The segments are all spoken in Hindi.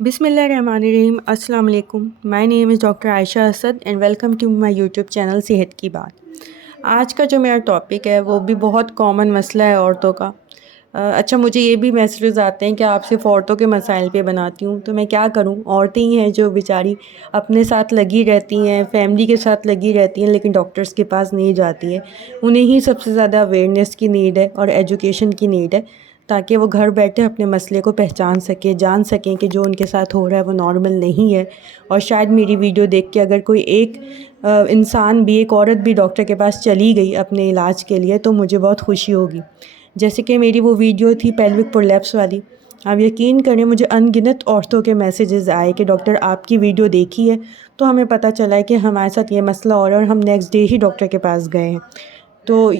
बिस्मिल्लाहिर्रहमानिर्रहीम। अस्सलाम वालेकुम। My name is doctor Ayesha Asad and welcome to my YouTube channel सेहत की बात। आज का जो मेरा टॉपिक है वो भी बहुत कॉमन मसला है औरतों का। अच्छा, मुझे ये भी मैसेजेस आते हैं कि आप सिर्फ औरतों के मसाइल पे बनाती हूँ, तो मैं क्या करूँ। औरतें ही हैं जो बेचारी अपने साथ लगी रहती हैं, फैमिली के साथ लगी रहती हैं, लेकिन डॉक्टर्स के पास नहीं जाती हैं। उन्हें ही सबसे ज़्यादा अवेयरनेस की नीड है और एजुकेशन की नीड है, ताकि वो घर बैठे अपने मसले को पहचान सकें, जान सकें कि जो उनके साथ हो रहा है वो नॉर्मल नहीं है। और शायद मेरी वीडियो देख के अगर कोई एक इंसान भी, एक औरत भी डॉक्टर के पास चली गई अपने इलाज के लिए, तो मुझे बहुत खुशी होगी। जैसे कि मेरी वो वीडियो थी पेल्विक प्रोलैप्स वाली। आप यकीन करें, मुझे अनगिनत औरतों के मैसेजेस आए कि डॉक्टर आपकी वीडियो देखी है तो हमें पता चला है कि हमारे साथ ये मसला हो रहा है, और हम नेक्स्ट डे ही डॉक्टर के पास गए हैं। तो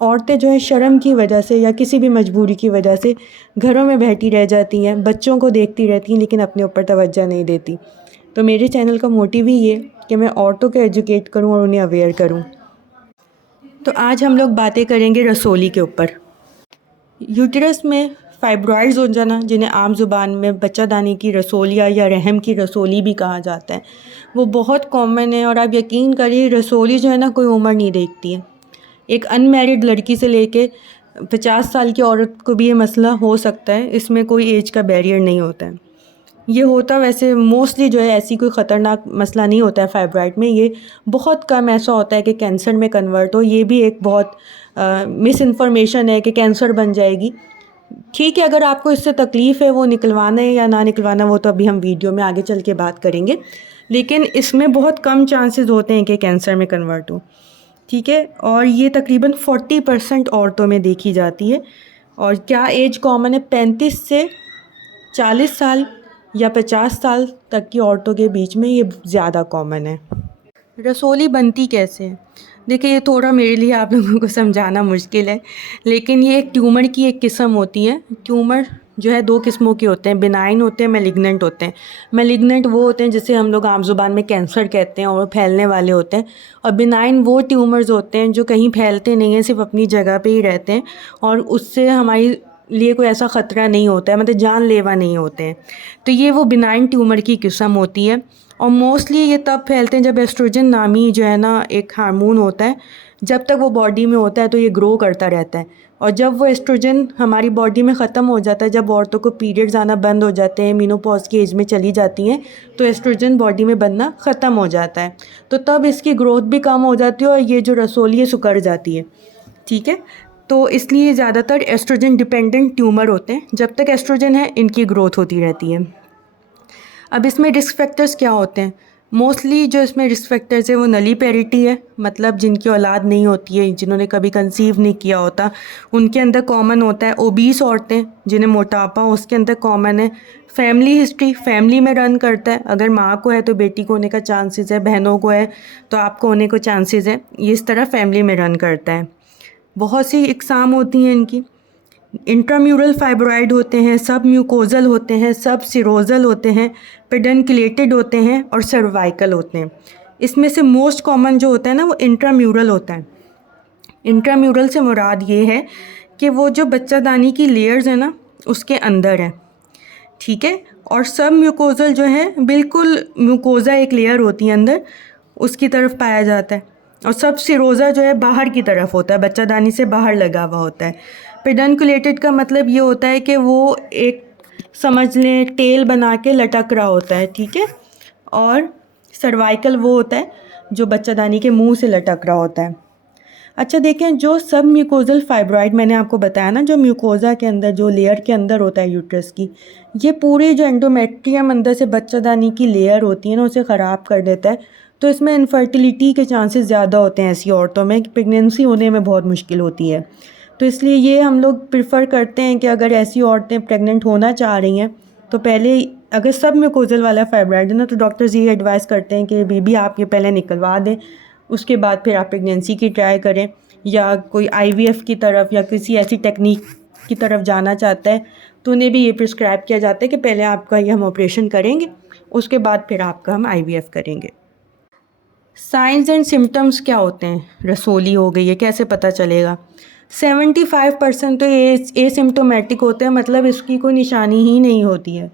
औरतें जो है शर्म की वजह से या किसी भी मजबूरी की वजह से घरों में बैठी रह जाती हैं, बच्चों को देखती रहती हैं, लेकिन अपने ऊपर तवज्जो नहीं देती। तो मेरे चैनल का मोटिव ही ये कि मैं औरतों को एजुकेट करूं और उन्हें अवेयर करूं। तो आज हम लोग बातें करेंगे रसोली के ऊपर। यूटरस में फाइब्रॉइड्स हो जाना, जिन्हें आम ज़ुबान में बच्चादानी की रसोलिया या रहम की रसोली भी कहा जाता है, वो बहुत कॉमन है। और आप यकीन करिए, रसोली जो है ना, कोई उम्र नहीं देखती है। एक अनमैरिड लड़की से लेके 50 साल की औरत को भी ये मसला हो सकता है, इसमें कोई एज का बैरियर नहीं होता है। ये होता वैसे मोस्टली जो है ऐसी कोई ख़तरनाक मसला नहीं होता है फाइब्रॉइड में। ये बहुत कम ऐसा होता है कि कैंसर में कन्वर्ट हो। ये भी एक बहुत मिस इन्फॉर्मेशन है कि कैंसर बन जाएगी। ठीक है, अगर आपको इससे तकलीफ़ है, वो निकलवाना है या ना निकलवाना, वो तो अभी हम वीडियो में आगे चल के बात करेंगे। लेकिन इसमें बहुत कम चांसेस होते हैं कि कैंसर में कन्वर्ट हो। ठीक है, और ये तकरीबन 40% औरतों में देखी जाती है। और क्या एज कॉमन है? 35 से 40 साल या 50 साल तक की औरतों के बीच में ये ज़्यादा कॉमन है। रसोली बनती कैसे है? देखिए, ये थोड़ा मेरे लिए आप लोगों को समझाना मुश्किल है, लेकिन ये एक ट्यूमर की एक किस्म होती है। ट्यूमर जो है दो किस्मों के होते हैं, बिनाइन होते हैं, मैलिग्नेंट होते हैं। मैलिग्नेंट वो होते हैं जिसे हम लोग आम ज़ुबान में कैंसर कहते हैं, और वो फैलने वाले होते हैं। और बिनाइन वो ट्यूमर्स होते हैं जो कहीं फैलते नहीं हैं, सिर्फ अपनी जगह पे ही रहते हैं, और उससे हमारी लिए कोई ऐसा ख़तरा नहीं होता है, मतलब जानलेवा नहीं होते हैं। तो ये वो बिनाइन ट्यूमर की किस्म होती है। और मोस्टली ये तब फैलते हैं जब एस्ट्रोजन नामी जो है ना एक हार्मोन होता है, जब तक वो बॉडी में होता है तो ये ग्रो करता रहता है। और जब वो एस्ट्रोजन हमारी बॉडी में ख़त्म हो जाता है, जब औरतों को पीरियड्स आना बंद हो जाते हैं, मीनोपॉज की एज में चली जाती हैं, तो एस्ट्रोजन बॉडी में बनना ख़त्म हो जाता है। तो तब इसकी ग्रोथ भी कम हो जाती है और ये जो रसोली है सिकुड़ जाती है। ठीक है, तो इसलिए ज़्यादातर एस्ट्रोजन डिपेंडेंट ट्यूमर होते हैं। जब तक एस्ट्रोजन है, इनकी ग्रोथ होती रहती है। अब इसमें रिस्क फैक्टर्स क्या होते हैं? मोस्टली जो इसमें रिस्क फैक्टर्स है वो नली पेरिटी है, मतलब जिनकी औलाद नहीं होती है, जिन्होंने कभी कंसीव नहीं किया होता, उनके अंदर कॉमन होता है। ओबीस औरतें जिन्हें मोटापा हो, उसके अंदर कॉमन है। फैमिली हिस्ट्री, फैमिली में रन करता है। अगर माँ को है तो बेटी को होने का चांसेस है, बहनों को है तो आपको होने को चांसेस है। ये इस तरह फैमिली में रन करता है। बहुत सी इकसाम होती हैं इनकी। इंट्राम्यूरल फाइब्रॉइड होते हैं, सब म्यूकोजल होते हैं, सब सिरोजल होते हैं, पेडनक्लेटेड होते हैं, और सर्वाइकल होते हैं। इसमें से मोस्ट कॉमन जो होता है ना, वो इंट्राम्यूरल होता है। इंट्राम्यूरल से मुराद ये है कि वो जो बच्चादानी की लेयर्स है ना, उसके अंदर है। ठीक है, और सब म्यूकोजल जो है, बिल्कुल म्यूकोजा एक लेयर होती है अंदर, उसकी तरफ पाया जाता है। और सब सिरोज़ा जो है बाहर की तरफ होता है, बच्चादानी से बाहर लगा हुआ होता है। पेडनकुलेटेड का मतलब ये होता है कि वो एक, समझ लें, टेल बना के लटक रहा होता है। ठीक है, और सर्वाइकल वो होता है जो बच्चादानी के मुंह से लटक रहा होता है। अच्छा देखें, जो सब म्यूकोजल फाइब्रॉइड मैंने आपको बताया ना, जो म्यूकोज़ा के अंदर, जो लेयर के अंदर होता है यूट्रस की, ये पूरी जो एंडोमेट्रियम अंदर से बच्चादानी की लेयर होती है ना, उसे ख़राब कर देता है। तो इसमें इनफर्टिलिटी के चांसेस ज़्यादा होते हैं ऐसी औरतों में, कि प्रेगनेंसी होने में बहुत मुश्किल होती है। तो इसलिए ये हम लोग प्रेफर करते हैं कि अगर ऐसी औरतें प्रेग्नेंट होना चाह रही हैं, तो पहले, अगर सब म्यूकोजल वाला फाइब्रॉइड है ना, तो डॉक्टर्स ये एडवाइस करते हैं कि बेबी आप ये पहले निकलवा दें, उसके बाद फिर आप प्रेगनेंसी की ट्राई करें। या कोई आईवीएफ की तरफ या किसी ऐसी टेक्निक की तरफ जाना चाहता है, तो उन्हें भी ये प्रिस्क्राइब किया जाता है कि पहले आपका ये हम ऑपरेशन करेंगे, उसके बाद फिर आपका हम आईवीएफ करेंगे। साइंस एंड सिम्टम्स क्या होते हैं? रसोली हो गई है, कैसे पता चलेगा? 75% तो एसिम्टोमेटिक होते हैं, मतलब इसकी कोई निशानी ही नहीं होती है।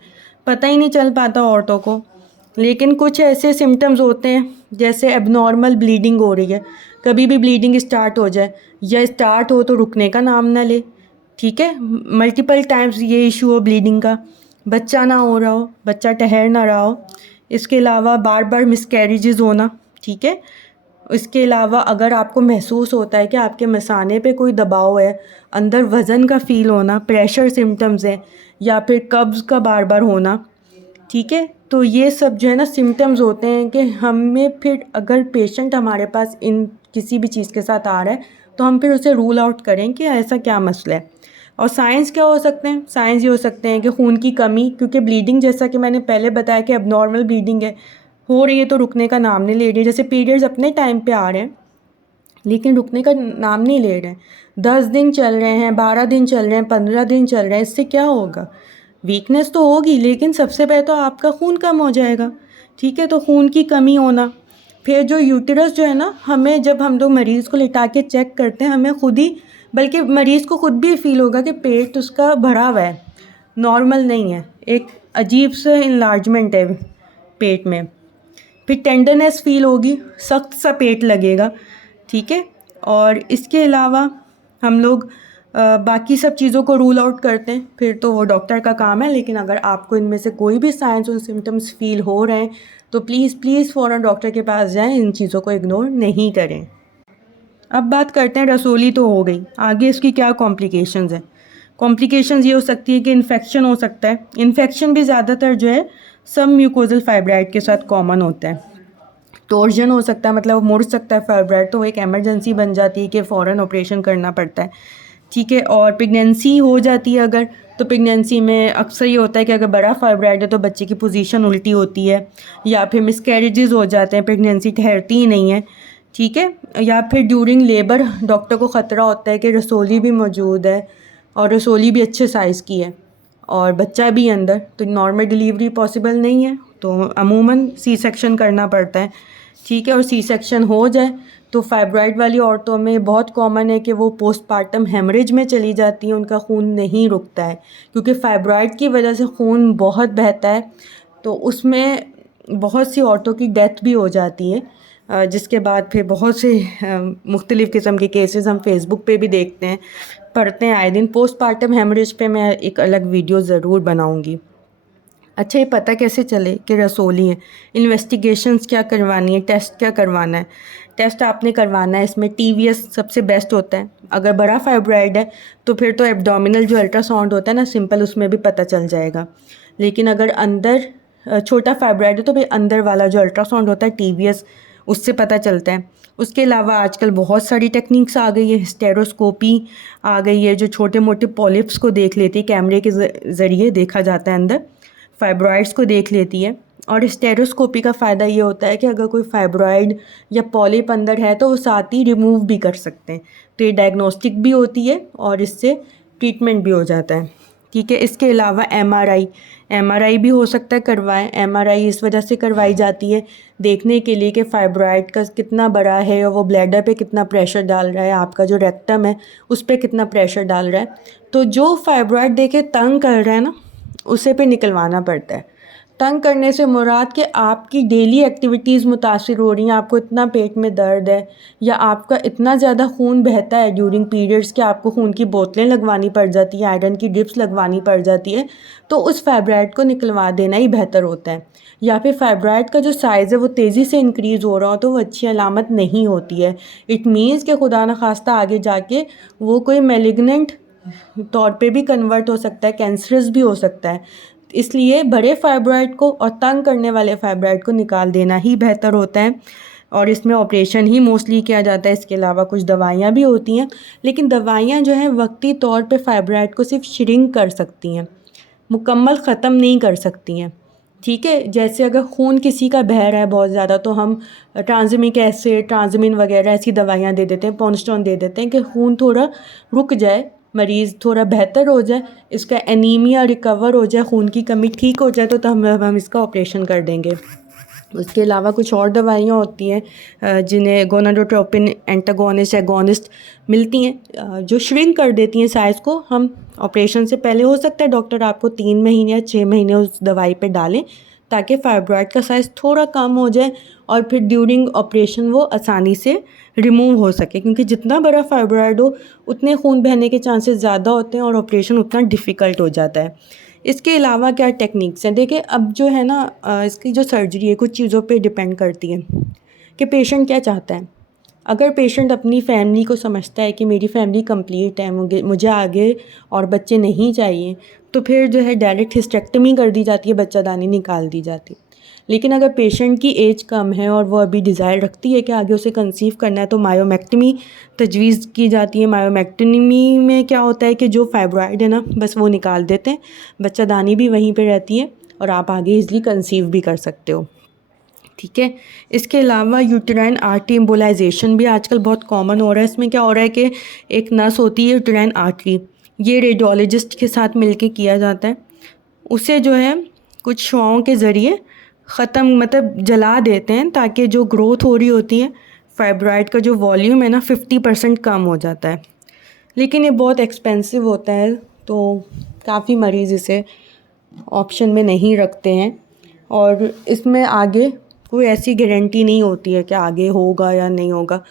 पता ही नहीं चल पाता औरतों को। लेकिन कुछ ऐसे सिम्टम्स होते हैं जैसे एबनॉर्मल ब्लीडिंग हो रही है, कभी भी ब्लीडिंग स्टार्ट हो जाए या स्टार्ट हो तो रुकने का नाम ना ले, ठीक है। मल्टीपल टाइम्स ये इशू हो ब्लीडिंग का, बच्चा ना हो रहा हो, बच्चा ठहर ना रहा हो, इसके अलावा बार बार मिसकैरेजेस होना, ठीक है। इसके अलावा अगर आपको महसूस होता है कि आपके मसाने पे कोई दबाव है, अंदर वज़न का फ़ील होना, प्रेशर सिम्टम्स हैं, या फिर कब्ज़ का बार बार होना, ठीक है। तो ये सब जो है ना सिम्टम्स होते हैं कि हमें फिर अगर पेशेंट हमारे पास इन किसी भी चीज़ के साथ आ रहा है तो हम फिर उसे रूल आउट करें कि ऐसा क्या मसला है। और साइंस क्या हो सकते हैं? साइंस ये हो सकते हैं कि खून की कमी, क्योंकि ब्लीडिंग जैसा कि मैंने पहले बताया कि अबनॉर्मल ब्लीडिंग है, हो रही है तो रुकने का नाम नहीं ले रही है। जैसे पीरियड्स अपने टाइम पे आ रहे हैं लेकिन रुकने का नाम नहीं ले रहे हैं, 10 दिन चल रहे हैं, 12 दिन चल रहे हैं, 15 दिन चल रहे हैं, इससे क्या होगा? वीकनेस तो होगी, लेकिन सबसे पहले तो आपका खून कम हो जाएगा, ठीक है। तो खून की कमी होना, फिर जो यूटिरस जो है ना, हमें जब हम लोग मरीज़ को लिटा के चेक करते हैं, हमें खुद ही, बल्कि मरीज़ को खुद भी फील होगा कि पेट उसका भरा हुआ है, नॉर्मल नहीं है, एक अजीब सा इनलार्जमेंट है पेट में। फिर टेंडरनेस फील होगी, सख्त सा पेट लगेगा, ठीक है। और इसके अलावा हम लोग बाकी सब चीज़ों को रूल आउट करते हैं, फिर तो वो डॉक्टर का काम है। लेकिन अगर आपको इनमें से कोई भी साइंस और सिम्टम्स फील हो रहे हैं तो प्लीज़ फ़ौरन डॉक्टर के पास जाएं, इन चीज़ों को इग्नोर नहीं करें। अब बात करते हैं, रसोली तो हो गई, आगे इसकी क्या कॉम्प्लिकेशंस हैं। कॉम्प्लिकेशंस ये हो सकती है कि इन्फेक्शन हो सकता है। इन्फेक्शन भी ज़्यादातर जो है सब म्यूकोजल फाइब्राइड के साथ कॉमन होता है। टॉर्जन हो सकता है, मतलब मुड़ सकता है फाइब्राइड, तो एक एमरजेंसी बन जाती है कि फ़ौरन ऑपरेशन करना पड़ता है, ठीक है। और प्रेगनेंसी हो जाती है अगर, तो प्रेगनेंसी में अक्सर ये होता है कि अगर बड़ा फाइब्राइड है तो बच्चे की पोजीशन उल्टी होती है, या फिर मिसकैरेजेस हो जाते हैं, प्रेगनेंसी ठहरती ही नहीं है, ठीक है। या फिर ड्यूरिंग लेबर डॉक्टर को ख़तरा होता है कि रसोली भी मौजूद है और रसोली भी अच्छे साइज़ की है और बच्चा भी अंदर, तो नॉर्मल डिलीवरी पॉसिबल नहीं है, तो अमूमन सी सेक्शन करना पड़ता है, ठीक है। और सी सेक्शन हो जाए तो फाइब्राइड वाली औरतों में बहुत कॉमन है कि वो पोस्टपार्टम हेमरेज में चली जाती हैं, उनका खून नहीं रुकता है, क्योंकि फाइब्राइड की वजह से खून बहुत बहता है, तो उसमें बहुत सी औरतों की डेथ भी हो जाती है, जिसके बाद फिर बहुत से मुख्तलिफ़ किस्म के केसेस हम फेसबुक पे भी देखते हैं, पढ़ते हैं आए दिन। पोस्टपार्टम हेमरेज पे मैं एक अलग वीडियो ज़रूर बनाऊँगी। अच्छा, ये पता कैसे चले कि रसोली है? इन्वेस्टिगेशंस क्या करवानी है, टेस्ट क्या करवाना है? टेस्ट आपने करवाना है, इसमें टीवीएस सबसे बेस्ट होता है। अगर बड़ा फाइब्राइड है तो फिर तो एब्डोमिनल जो अल्ट्रासाउंड होता है ना, सिंपल, उसमें भी पता चल जाएगा। लेकिन अगर अंदर छोटा फाइब्राइड है तो फिर अंदर वाला जो अल्ट्रासाउंड होता है टीवीएस, उससे पता चलता है। उसके अलावा आजकल बहुत सारी टेक्निक्स आ गई है, स्टेरोस्कोपी आ गई है, जो छोटे मोटे पॉलिप्स को देख लेती है, कैमरे के ज़रिए देखा जाता है अंदर, फाइब्रॉइड्स को देख लेती है। और स्टेरोस्कोपी का फ़ायदा ये होता है कि अगर कोई फाइब्रॉइड या पॉलिप अंदर है तो वो साथ ही रिमूव भी कर सकते हैं, तो ये डायग्नोस्टिक भी होती है और इससे ट्रीटमेंट भी हो जाता है, ठीक है। इसके अलावा एमआरआई भी हो सकता है करवाएं। एमआरआई इस वजह से करवाई जाती है देखने के लिए कि फाइब्रॉइड का कितना बड़ा है और वो ब्लैडर पे कितना प्रेशर डाल रहा है, आपका जो रेक्टम है उस पर कितना प्रेशर डाल रहा है। तो जो फाइब्रॉइड देके तंग कर रहा है ना, उसे पे निकलवाना पड़ता है। तंग करने से मुराद कि आपकी डेली एक्टिविटीज़ मुतासिर हो रही हैं, आपको इतना पेट में दर्द है या आपका इतना ज़्यादा खून बहता है ड्यूरिंग पीरियड्स कि आपको खून की बोतलें लगवानी पड़ जाती हैं, आयरन की ड्रिप्स लगवानी पड़ जाती है, तो उस फाइब्राइड को निकलवा देना ही बेहतर होता है। या फिर फाइब्राइड का जो साइज़ है वो तेज़ी से इंक्रीज़ हो रहा हो तो वो अच्छी अलामत नहीं होती है। इट मीन्स कि खुदा न खास्ता आगे जाके वो कोई मेलिग्नेंट तौर पे भी कन्वर्ट हो सकता है, कैंसरस भी हो सकता है। इसलिए बड़े फाइब्रॉइड को और तंग करने वाले फाइब्रॉइड को निकाल देना ही बेहतर होता है, और इसमें ऑपरेशन ही मोस्टली किया जाता है। इसके अलावा कुछ दवाइयाँ भी होती हैं, लेकिन दवाइयाँ जो हैं वक्ती तौर पे फाइब्रॉइड को सिर्फ श्रिंक कर सकती हैं, मुकम्मल ख़त्म नहीं कर सकती हैं, ठीक है। जैसे अगर खून किसी का बह रहा है बहुत ज़्यादा तो हम ट्रांजमिक एसिड, ट्रांजमिन वगैरह ऐसी दवाइयाँ दे देते हैं, पॉन्स्टोन दे देते हैं कि खून थोड़ा रुक जाए, मरीज़ थोड़ा बेहतर हो जाए, इसका एनीमिया रिकवर हो जाए, खून की कमी ठीक हो जाए, तो हम इसका ऑपरेशन कर देंगे। उसके अलावा कुछ और दवाइयाँ होती हैं जिन्हें गोनाडोट्रोपिन एंटागोनिस्ट एगोनिस्ट मिलती हैं जो श्रिंक कर देती हैं साइज़ को। हम ऑपरेशन से पहले हो सकता है डॉक्टर आपको 3 महीने या 6 महीने उस दवाई पे डालें ताकि फाइब्रॉइड का साइज़ थोड़ा कम हो जाए और फिर ड्यूरिंग ऑपरेशन वो आसानी से रिमूव हो सके, क्योंकि जितना बड़ा फाइब्रॉइड हो उतने खून बहने के चांसेस ज़्यादा होते हैं और ऑपरेशन उतना डिफ़िकल्ट हो जाता है। इसके अलावा क्या टेक्निक्स हैं, देखिए अब जो है ना इसकी जो सर्जरी है कुछ चीज़ों पे डिपेंड करती है कि पेशेंट क्या चाहता है। अगर पेशेंट अपनी फैमिली को समझता है कि मेरी फैमिली कंप्लीट है, मुझे आगे और बच्चे नहीं चाहिए, तो फिर जो है डायरेक्ट हिस्टेक्टमी कर दी जाती है, बच्चादानी निकाल दी जाती है। लेकिन अगर पेशेंट की एज कम है और वो अभी डिज़ायर रखती है कि आगे उसे कंसीव करना है तो मायोमेक्टमी तजवीज़ की जाती है। मायोमेक्टमी में क्या होता है कि जो फाइब्रॉइड है ना बस वो निकाल देते हैं, बच्चादानी भी वहीं पे रहती है और आप आगे ईज़िली कंसीव भी कर सकते हो। ठीक है। इसके अलावा यूटेराइन आर्टरी एम्बोलाइजेशन भी आजकल बहुत कॉमन हो रहा है। इसमें क्या हो रहा है कि एक नस होती है यूटेराइन आर्टरी, ये रेडियोलॉजिस्ट के साथ मिलके किया जाता है। उसे जो है कुछ शुआओं के ज़रिए ख़त्म मतलब जला देते हैं ताकि जो ग्रोथ हो रही होती है फाइब्रॉइड का जो वॉल्यूम है ना 50% कम हो जाता है। लेकिन ये बहुत एक्सपेंसिव होता है तो काफ़ी मरीज़ इसे ऑप्शन में नहीं रखते हैं और इसमें आगे कोई ऐसी गारंटी नहीं होती है कि आगे होगा या नहीं होगा।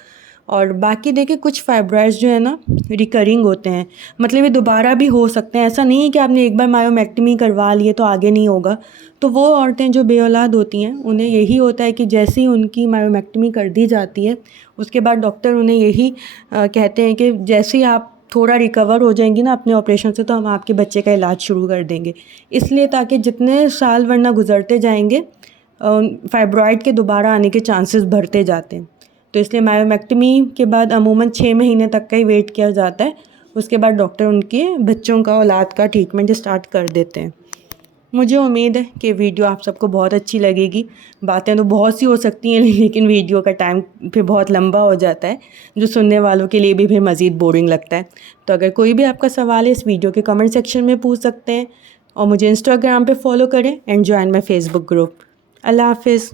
और बाकी देखिए कुछ फाइब्रॉइड्स जो है ना रिकरिंग होते हैं, मतलब ये दोबारा भी हो सकते हैं। ऐसा नहीं है कि आपने एक बार मायोमेक्टमी करवा लिए तो आगे नहीं होगा। तो वो औरतें जो बेऔलाद होती हैं उन्हें यही होता है कि जैसे ही उनकी मायोमेक्टमी कर दी जाती है उसके बाद डॉक्टर उन्हें यही कहते हैं कि जैसे ही आप थोड़ा रिकवर हो जाएंगी ना अपने ऑपरेशन से तो हम आपके बच्चे का इलाज शुरू कर देंगे। इसलिए ताकि जितने साल वरना गुजरते जाएंगे फाइब्रॉइड के दोबारा आने के चांसेस बढ़ते जाते हैं। तो इसलिए मायोमेक्टमी के बाद अमूमन 6 महीने तक का ही वेट किया जाता है। उसके बाद डॉक्टर उनके बच्चों का औलाद का ट्रीटमेंट स्टार्ट कर देते हैं। मुझे उम्मीद है कि वीडियो आप सबको बहुत अच्छी लगेगी। बातें तो बहुत सी हो सकती हैं लेकिन वीडियो का टाइम फिर बहुत लंबा हो जाता है जो सुनने वालों के लिए भी फिर मज़ीद बोरिंग लगता है। तो अगर कोई भी आपका सवाल है इस वीडियो के कमेंट सेक्शन में पूछ सकते हैं और मुझे इंस्टाग्राम पे फॉलो करें and join my Facebook group. अल्लाह हाफिज़।